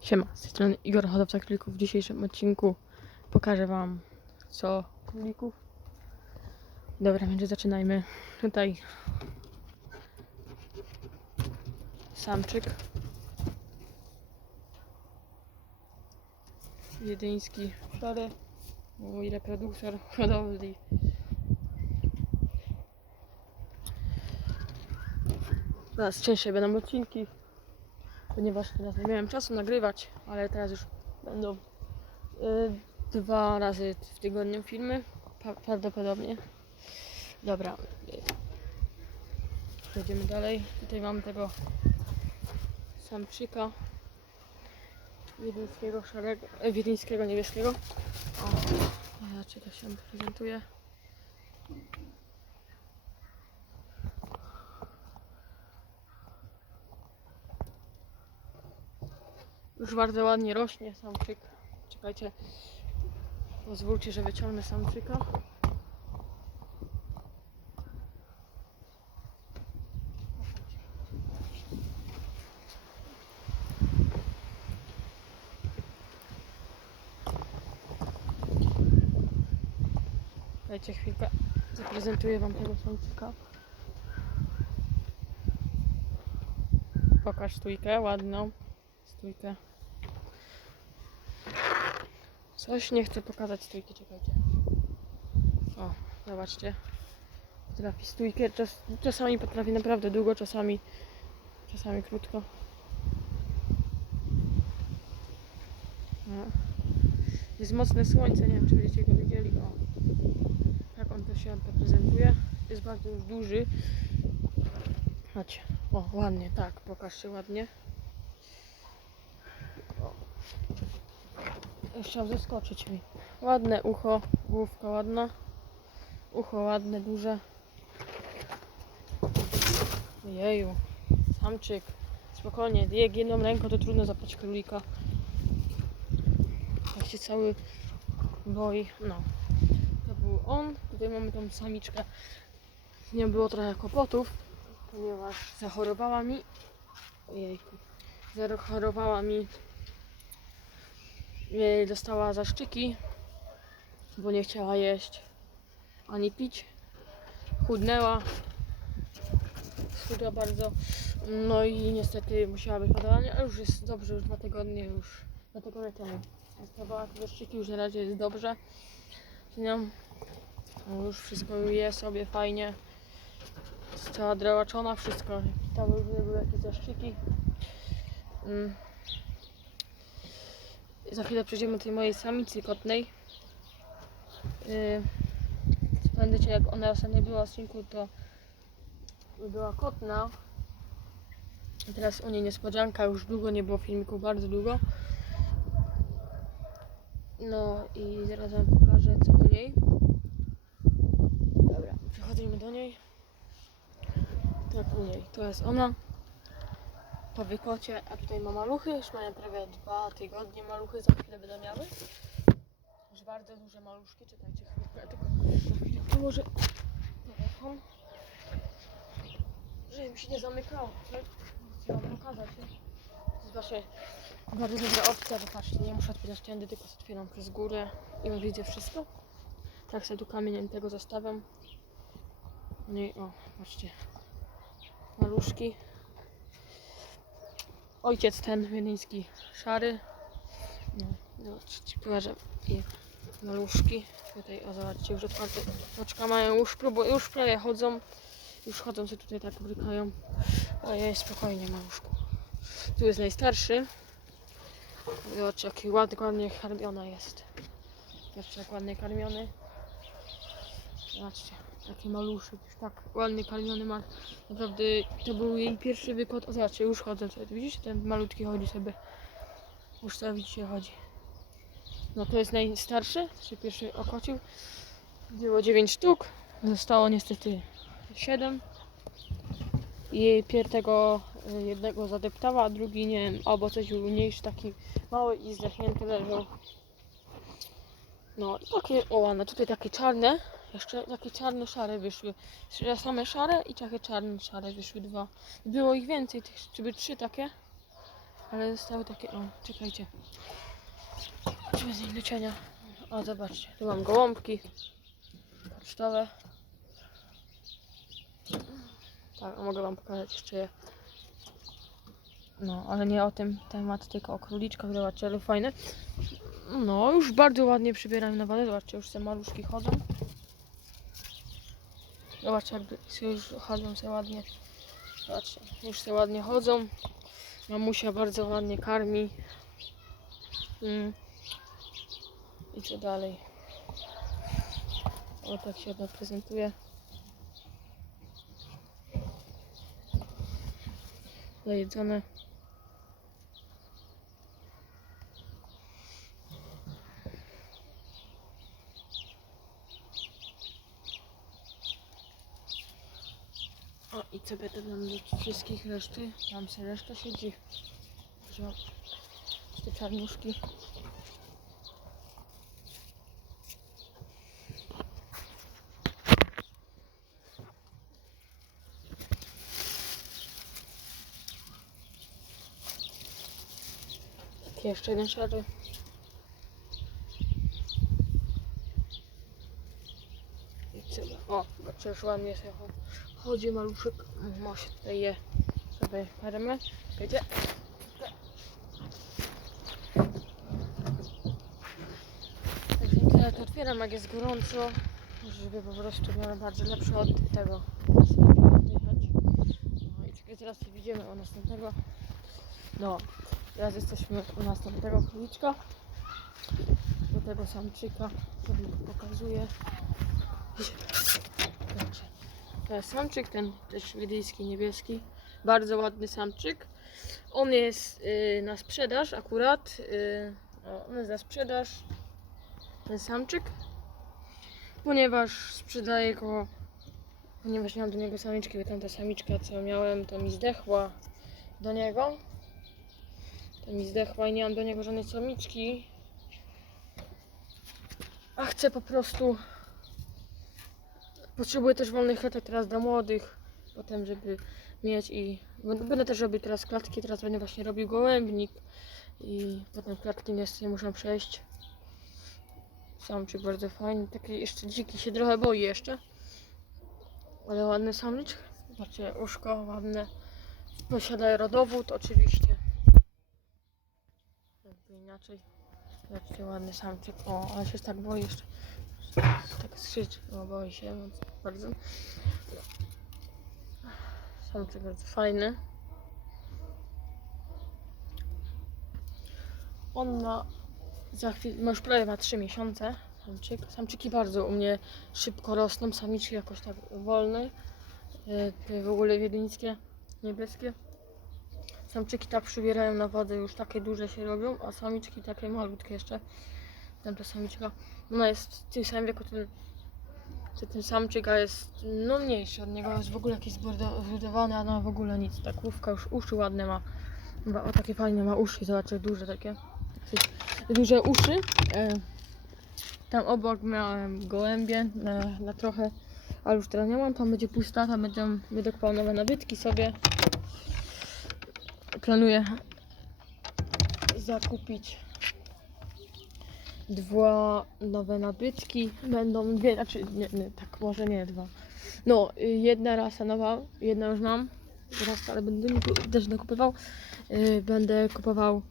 Siema, z tej strony Igor Hodowca Królików. W dzisiejszym odcinku pokażę Wam co królików. Dobra, więc zaczynajmy. Tutaj samczyk. Wiedeński stary. Mój reproduktor hodowli. Teraz częściej będą odcinki ponieważ teraz nie miałem czasu nagrywać, ale teraz już będą y, dwa razy w tygodniu filmy, pa- prawdopodobnie. Dobra, przejdziemy dalej. Tutaj mamy tego samczyka wiedeńskiego szarego, e, wiedeńskiego niebieskiego. O, zobaczcie, to się prezentuje. Już bardzo ładnie rośnie samczyk. Czekajcie. Pozwólcie, że wyciągnę samczyka. Dajcie chwilkę. Zaprezentuję wam tego samczyka. Pokaż stójkę ładną. Stójkę. Coś nie chcę pokazać stójki, czekajcie. O, zobaczcie. Potrafi stójkę, czas, czasami potrafi naprawdę długo, czasami, czasami krótko. O. Jest mocne słońce, nie wiem czy będziecie go widzieli. O. Tak on to się prezentuje. Jest bardzo już duży. Chodź. O, ładnie, tak, pokaż się ładnie. Chciał zeskoczyć mi. Ładne ucho, główka ładna. Ucho ładne, duże. Jeju, samczyk. Spokojnie, jak jedną ręką to trudno zabrać królika. Jak się cały boi. No. To był on. Tutaj mamy tą samiczkę. Z nią było trochę kłopotów, ponieważ zachorowała mi. Ojejku. Zachorowała mi dostała zaszczyki, bo nie chciała jeść ani pić. Chudnęła. Schudła bardzo. No i niestety musiała być podawana, ale już jest dobrze, już dwa tygodnie już. Dwa tygodnie temu. Dostawała te zaszczyki, już na razie jest dobrze. Nią no już wszystko je sobie fajnie. Jest cała drałaczona, wszystko. Tam były jakieś zaszczyki. Mm. Za chwilę przejdziemy do tej mojej samicy kotnej. Yy, pamiętacie jak ona ostatnio była w odcinku, to była kotna. Teraz u niej niespodzianka, już długo nie było filmiku, bardzo długo. No i zaraz wam pokażę co u niej. Dobra, przechodzimy do niej. Tak u niej, to jest ona po wykocie, a tutaj ma maluchy, już mają prawie dwa tygodnie maluchy, za chwilę będą miały. Już bardzo duże maluszki, czekajcie chwilkę, ja tylko na chwilę położę telefon, żeby mi się nie zamykało, wam pokazać? To jest właśnie bardzo dobra opcja, bo nie muszę otwierać tędy, tylko otwieram przez górę i już widzę wszystko. Tak sobie tu kamień tego zostawiam. No i o, patrzcie, maluszki. Ojciec ten wiedeński szary. No, ci pokażę i maluszki. Tutaj, o zobaczcie, już otwarte oczka mają, już próbują, już prawie chodzą. Już chodzą sobie tutaj tak brykają. Ojej, spokojnie maluszku. Tu jest najstarszy. Zobaczcie, jaki ładny, ładnie karmiona jest. Zobaczcie, jak ładnie karmiony. Zobaczcie, taki maluszek, już tak ładnie karmiony ma. Naprawdę to był jej pierwszy wykład. O, zobaczcie, już chodzę sobie. Widzicie, ten malutki chodzi sobie. Już sobie widzicie, chodzi. No to jest najstarszy, się pierwszy okocił. Było 9 sztuk, zostało niestety 7. I pierwszego y, jednego zadeptała, a drugi nie wiem, albo coś był mniejszy, taki mały i zdechnięty leżał. No i takie, o ładne, tutaj takie czarne, jeszcze takie czarno-szare wyszły. Trzy Same szare i takie czarno-szare wyszły dwa. Było ich więcej, tych, czy trzy takie. Ale zostały takie, o, czekajcie. Czy do cienia. O, zobaczcie, tu mam gołąbki. Pocztowe. Tak, mogę wam pokazać jeszcze je. No, ale nie o tym temat, tylko o króliczkach. Zobaczcie, ale fajne. No, już bardzo ładnie przybierają na wadę. Zobaczcie, już te maluszki chodzą. Jakby sobie już chodzą sobie ładnie. Zobaczcie, już sobie ładnie chodzą. Mamusia bardzo ładnie karmi. Mm. I co dalej? O, tak się ona prezentuje. Zajedzone. Będę nam do wszystkich reszty? Tam sobie reszta siedzi. Wziął te czarnuszki. Taki jeszcze jeden szary. I co? O, ładnie sobie cho- chodzi maluszek. Ma się tutaj je sobie karmę. Wiecie? Także to otwieram jak jest gorąco, żeby po prostu miała bardzo lepszy oddech tego. sobie. No i czekaj, teraz się widzimy u następnego. No, teraz jesteśmy u następnego króliczka. Do tego samczyka, który pokazuje. Dobrze. To jest samczyk, ten też szwedyjski, niebieski. Bardzo ładny samczyk. On jest y, na sprzedaż akurat. O, on jest na sprzedaż. Ten samczyk. Ponieważ sprzedaję go. Ponieważ nie mam do niego samiczki, bo tamta samiczka co miałem to mi zdechła do niego. To mi zdechła i nie mam do niego żadnej samiczki. A chcę po prostu Potrzebuję też wolnych klatek teraz dla młodych, potem żeby mieć i będę też robił teraz klatki, teraz będę właśnie robił gołębnik i potem klatki niestety muszę przejść. Samczyk bardzo fajny, taki jeszcze dziki się trochę boi jeszcze, ale ładny samczyk. Zobaczcie, uszko ładne. Posiada rodowód oczywiście. Jakby inaczej. Zobaczcie, ładny samczyk. O, ale się tak boi jeszcze. Tak skrzycz, bo boi się bardzo. Samczyk bardzo fajny. On ma za chwilę, ma już prawie ma 3 miesiące. Samczyk. Samczyki bardzo u mnie szybko rosną, samiczki jakoś tak wolne. E, Te w ogóle wiedeńskie, niebieskie. Samczyki tak przybierają na wodę, już takie duże się robią, a samiczki takie malutkie jeszcze. Tamta samiczka, ona jest w tym samym wieku, ten, co ten samczyk, a jest no mniejszy od niego, jest w ogóle jakiś zbudo- zbudowany, a ona w ogóle nic. Ta główka już uszy ładne ma. Ma o takie fajne ma uszy, zobaczcie, duże takie. Duże uszy. E, tam obok miałem gołębie na, na trochę, ale już teraz nie mam, tam będzie pusta, tam będę, będę kupował nowe nabytki sobie. Planuję zakupić dwa nowe nabytki. Będą dwie, znaczy nie, nie, tak może nie dwa. No, y, jedna rasa nowa, jedna już mam. Rasa, ale będę też dokupywał. Y, Będę kupował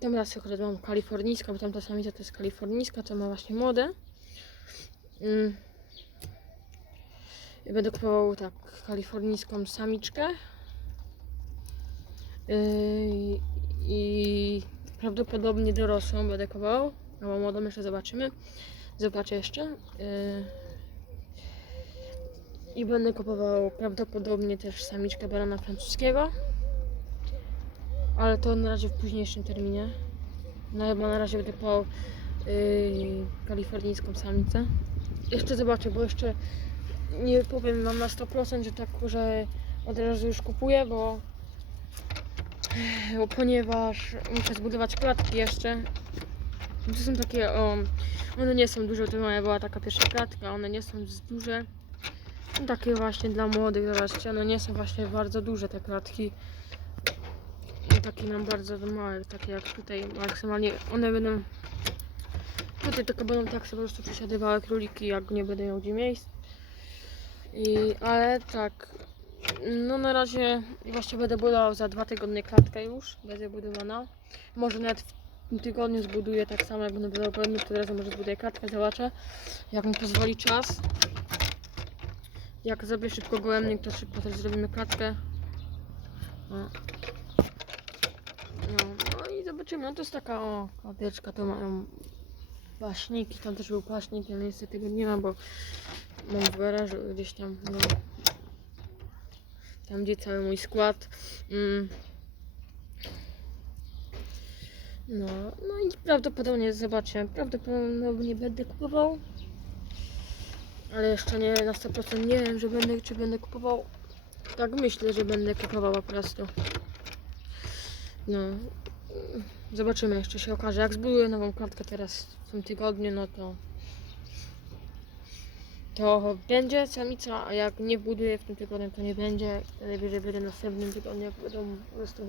tą rasę, którą mam kalifornijską, bo tamta samica to jest kalifornijska, to ma właśnie młode. I Będę kupował tak kalifornijską samiczkę. Y, I prawdopodobnie dorosłą będę kupował, a młodą jeszcze zobaczymy. Zobaczę jeszcze. Yy. I będę kupował prawdopodobnie też samiczkę barana francuskiego. Ale to na razie w późniejszym terminie. No chyba na razie będę kupował yy, kalifornijską samicę. Jeszcze zobaczę, bo jeszcze nie powiem mam na 100%, że tak, że od razu już kupuję, bo ponieważ muszę zbudować klatki jeszcze. To są takie, o, one nie są duże, to moja była taka pierwsza klatka, one nie są duże. Są takie właśnie dla młodych, zobaczcie, one nie są właśnie bardzo duże te klatki. no, takie mam bardzo małe, takie jak tutaj maksymalnie, one będą, tutaj tylko będą tak sobie po prostu przesiadywały króliki, jak nie będę miał gdzie miejsc. I, ale tak, no na razie właśnie będę budował za dwa tygodnie klatkę już, będzie budowana. Może nawet w tym tygodniu zbuduję tak samo jak będę budował gołębnik, to teraz może zbuduję klatkę, zobaczę jak mi pozwoli czas. Jak zrobię szybko gołębnik, to szybko też zrobimy klatkę. O. No, no i zobaczymy, no to jest taka o, klateczka, to mają paśniki, tam też był paśnik, ale niestety go nie ma, bo mam w garażu gdzieś tam, no, tam gdzie cały mój skład. Mm. No, no i prawdopodobnie zobaczę, prawdopodobnie będę kupował, ale jeszcze nie na 100% nie wiem, że będę, czy będę kupował. Tak myślę, że będę kupował po prostu. No, zobaczymy, jeszcze się okaże. Jak zbuduję nową klatkę teraz w tym tygodniu, no to to będzie samica, a jak nie buduję w tym tygodniu, to nie będzie. Będzie w następnym tygodniu, jak będą po prostu